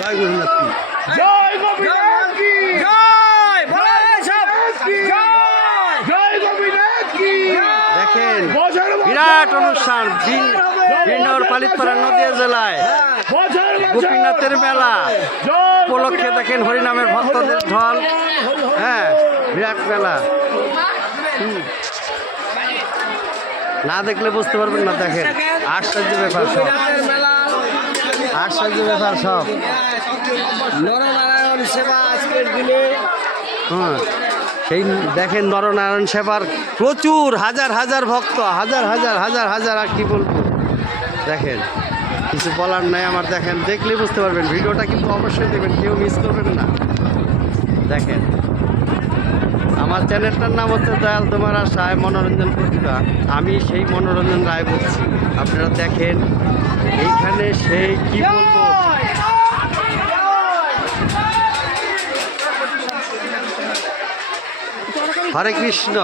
জয় গোপীনাথ কি? জয় গোপীনাথ কি? জয় বলো সব। জয়। জয় গোপীনাথ কি? দেখেন বিরাট অনুষ্ঠান বিনর পালিতপাড়া নদীয়া জেলায়। গোপীনাথের মেলা। উপলক্ষে দেখেন হরিনামের ভক্তদের ঢল। হ্যাঁ বিরাট মেলা। না দেখলে বুঝতে পারবেন না দেখেন। আশ্চর্য ব্যাপার সব। আশ্চর্য ব্যাপার সব। নরনারায়ণ সেবা আজকের দিনে। হ্যাঁ সেই দেখেন নরনারায়ণ সেবার প্রচুর হাজার হাজার ভক্ত হাজার হাজার হাজার হাজার আর কি বলব। দেখেন কিছু বলার নাই আমার দেখেন দেখলে বুঝতে পারবেন ভিডিওটা কিন্তু অবশ্যই দেখবেন কেউ মিস করবেন না। দেখেন আমার চ্যানেলটার নাম হচ্ছে দয়াল তোমার আশায় মনোরঞ্জন প্রতিভা আমি সেই মনোরঞ্জন রায় বলছি। আপনারা দেখেন, এইখানে সেই কি বলব? হরে কৃষ্ণ।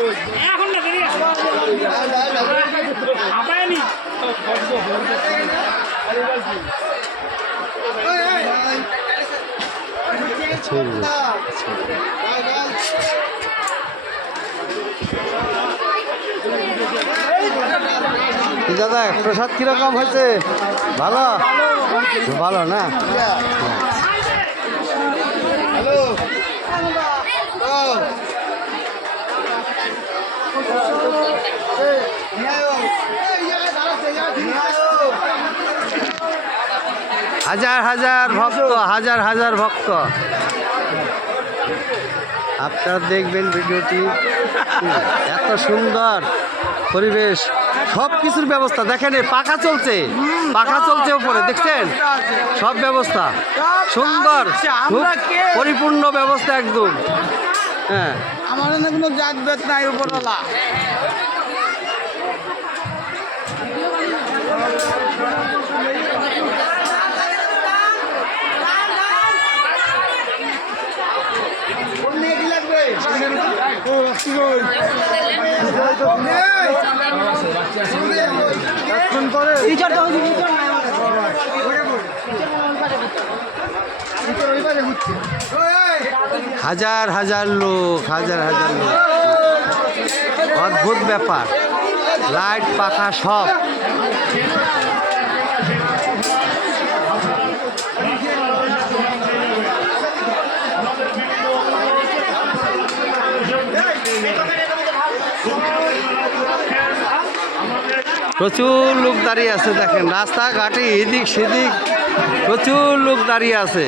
দেখেন ভাই কি দাদা প্রসাদ কীরকম হয়েছে? ভালো? ভালো না? হাজার হাজার ভক্ত হাজার হাজার ভক্ত। আপনারা দেখবেন ভিডিওটি এত সুন্দর পরিবেশ। সব কিছুর ব্যবস্থা। দেখেন পাখা চলছে। পাখা চলছে উপরে দেখছেন? সব ব্যবস্থা। সুন্দর খুব পরিপূর্ণ ব্যবস্থা একদম। হ্যাঁ। আমার কোনো জাত বেত নাই উপরওয়ালা। হাজার হাজার লোক, হাজার হাজার লোক। অদ্ভুত ব্যাপার। লাইট, পাখা, সব। প্রচুর লোক দাঁড়িয়ে আছে দেখেন। রাস্তাঘাটে এদিক সেদিক প্রচুর লোক দাঁড়িয়ে আছে।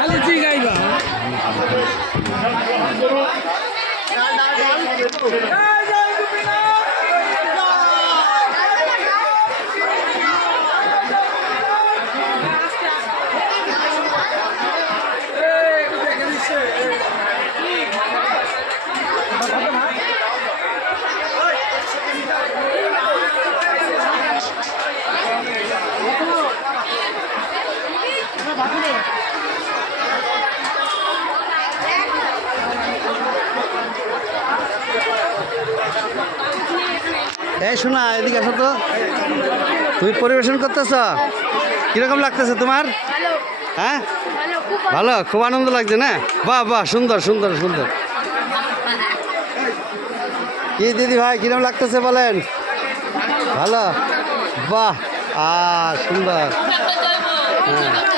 খালি তুই গাইবা। এই শোনা এদিকে আসো তো। তুমি পরিবেশন করতেছ? কীরকম লাগতেছে তোমার? হ্যাঁ? ভালো খুব আনন্দ। লাগছে না? বাহ বাহ সুন্দর সুন্দর সুন্দর। কি দিদি ভাই কীরকম লাগতেছে বলেন? ভালো? বাহ আ সুন্দর। হ্যাঁ।